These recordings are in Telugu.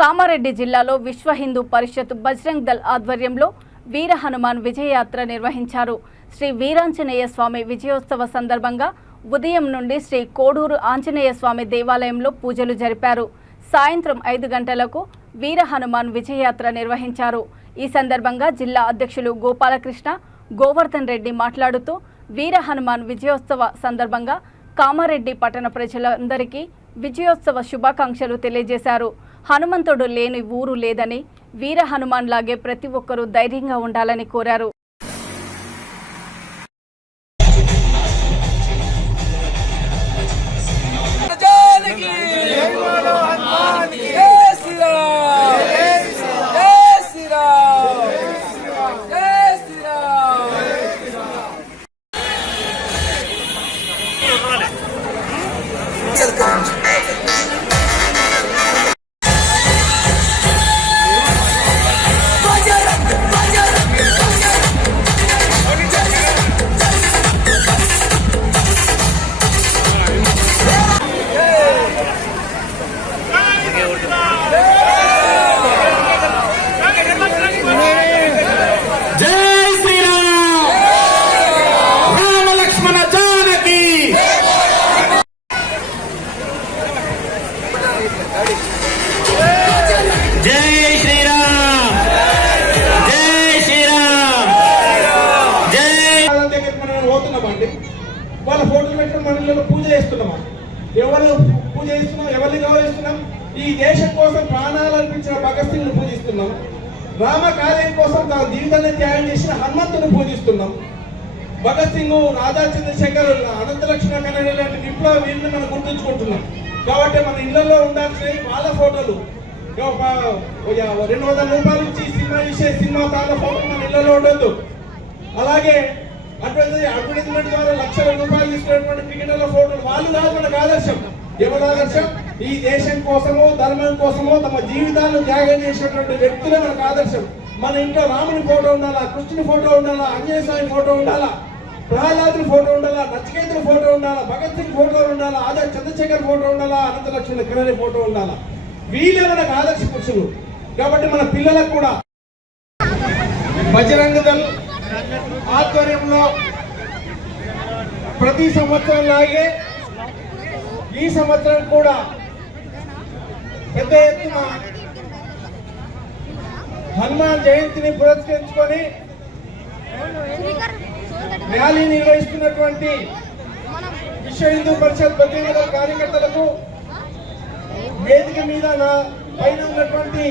కామారెడ్డి జిల్లాలో విశ్వ హిందూ పరిషత్ బజరంగ్ దళ్ ఆధ్వర్యంలో వీర హనుమాన్ విజయయాత్ర నిర్వహించారు. శ్రీ వీరాంజనేయ స్వామి విజయోత్సవ సందర్భంగా ఉదయం నుండి శ్రీ కోడూరు ఆంజనేయ స్వామి దేవాలయంలో పూజలు జరిపారు. సాయంత్రం 5 గంటలకు వీర హనుమాన్ విజయయాత్ర నిర్వహించారు. ఈ సందర్భంగా జిల్లా అధ్యక్షులు గోపాలకృష్ణ గోవర్ధన్ రెడ్డి మాట్లాడుతూ వీర హనుమాన్ విజయోత్సవ సందర్భంగా కామారెడ్డి పట్టణ ప్రజలందరికీ విజయోత్సవ శుభాకాంక్షలు తెలియజేశారు. హనుమంతుడు లేని ఊరు లేదని, వీర హనుమాన్ లాగే ప్రతి ఒక్కరూ ధైర్యంగా ఉండాలని కోరారు. వాళ్ళ ఫోటోలు పెట్టడం మన ఇళ్ళలో పూజ చేస్తున్నామా? ఎవరు పూజ చేస్తున్నాం? ఎవరిని గౌరవిస్తున్నాం? ఈ దేశం కోసం ప్రాణాలు అర్పించిన భగత్ సింగ్ను పూజిస్తున్నాం. రామ కార్యం కోసం తన జీవితాన్ని త్యాగం చేసిన హనుమంతుని పూజిస్తున్నాం. భగత్ సింగ్, రాధా చంద్రశేఖర్, అనంత లక్ష్మణ కన్నడ లాంటి విప్లవ వీరిని మనం గుర్తుంచుకుంటున్నాం. కాబట్టి మన ఇళ్లలో ఉండాల్సిన వాళ్ళ ఫోటోలు 200 రూపాయలు ఇచ్చి సినిమా తాళ్ళ ఫోటో మన ఇళ్లలో ఉండొద్దు. అలాగే అడ్వర్టైజ్మెంట్ ద్వారా లక్షల రూపాయలు తీసుకున్నటువంటి క్రికెటర్ల ఫోటోలు వాళ్ళు కాదు మనకు ఆదర్శం. ఎవరి ఆదర్శం? ఈ దేశం కోసమో ధర్మం కోసమో తమ జీవితాలను త్యాగం చేసినటువంటి వ్యక్తులే మనకు ఆదర్శం. మన ఇంట్లో రాముని ఫోటో ఉండాలా, కృష్ణుని ఫోటో ఉండాలా, ఆంజనేయ స్వామి ఫోటో ఉండాలా, ప్రహ్లాదుని ఫోటో ఉండాలా, నచికేతుని ఫోటో ఉండాలా, భగత్ సింగ్ ఫోటో ఉండాలా, ఆజాద్ చంద్రశేఖర్ ఫోటో ఉండాలా, అనంత లక్ష్మణ కిరణి ఫోటో ఉండాలా. వీళ్ళే మనకు ఆదర్శ పురుషులు. కాబట్టి మన పిల్లలకు కూడా బజరంగ్ దళ్ ఆధ్వర్యంలో ప్రతి సంవత్సరం లాగే ఈ సంవత్సరం కూడా పెద్ద ఎత్తున హనుమాన్ జయంతిని పురస్కరించుకొని ర్యాలీ నిర్వహిస్తున్నటువంటి విశ్వ హిందూ పరిషత్ బజరంగ్ దళ్ కార్యకర్తలకు, వేదిక మీద నా పైన ఉన్నటువంటి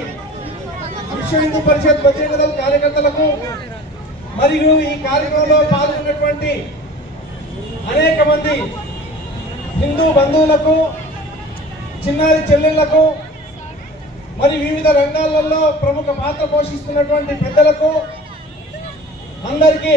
విశ్వ హిందూ పరిషత్ బజరంగ్ దళ్ కార్యకర్తలకు మరియు ఈ కార్యక్రమంలో పాల్గొన్నటువంటి అనేక మంది హిందూ బంధువులకు, చిన్నారి చెల్లెళ్లకు, మరి వివిధ రంగాలలో ప్రముఖ పాత్ర పోషిస్తున్నటువంటి పెద్దలకు అందరికీ